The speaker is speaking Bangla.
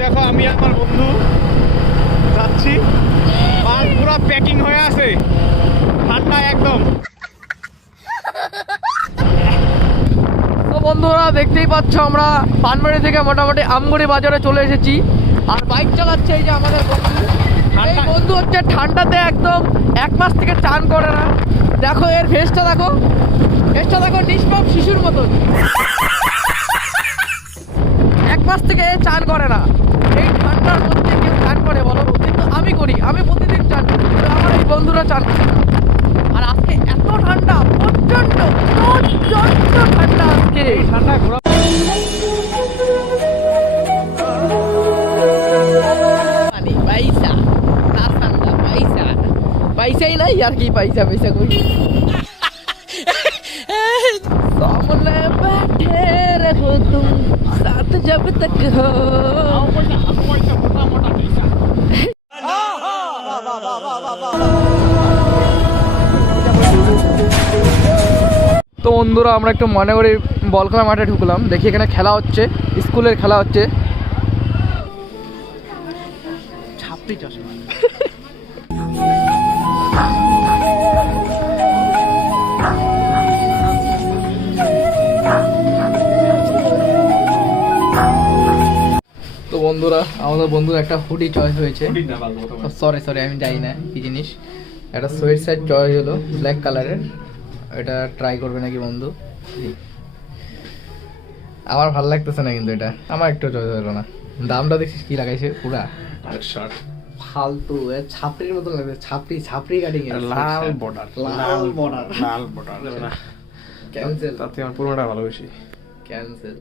দেখো আমি আমার বন্ধু যাচ্ছি, মাল পুরো প্যাকিং হয়ে আছে, ঠান্ডা একদম। তো বন্ধুরা দেখতেই পাচ্ছ আমরা পানবাড়ি থেকে মোটামুটি আমগুড়ি বাজারে চলে এসেছি। আর বাইক চালাচ্ছে এই যে আমাদের বন্ধু। এই বন্ধু হচ্ছে ঠান্ডাতে একদম 1 মাস থেকে চান করে না। দেখো এর ফেসটা দেখো, নিষ্পাপ শিশুর মতন। 1 মাস থেকে চান করে না। এই ঠান্ডার মধ্যে কেউ চান করে বলো? কিন্তু আমি করি, আমি প্রতিদিন চান করি, কিন্তু আমার এই বন্ধুরা চান করে না। আর আজকে এত ঠান্ডা, প্রচন্ড ঠান্ডা আজকে। ঠান্ডা ঘোরা পয়সা তার ঠান্ডা, পয়সাই নাই আর কি, পয়সা কই। सामने बैठे रहो तुम साथ जब तक हो। তো বন্ধুরা আমরা একটু মনে করি বলখেলা মাঠে ঢুকলাম, দেখি এখানে খেলা হচ্ছে, স্কুলের খেলা হচ্ছে। ছাপড়ি চশমা। তো বন্ধুরা আমাদের বন্ধুর একটা হুডি চয়েস হয়েছে। সরি আমি জানি না কি জিনিস, একটা সোয়েট শার্ট চয়েস হলো ব্ল্যাক কালারের। এটা ট্রাই করবে নাকি বন্ধু? আমার ভালো লাগতেছে না কিন্তু, এটা আমার একটু চয়েস হলো না। দামটা দেখছিস কি লাগাইছে পুরা শার্ট, ফালতু, ছাপড়ির মতো লাগছে, ছাপড়ি কাটিং এর লাল বর্ডার ক্যান্সেল তাতে আমার পুরোটা ভালোবাসি। ক্যান্সেল।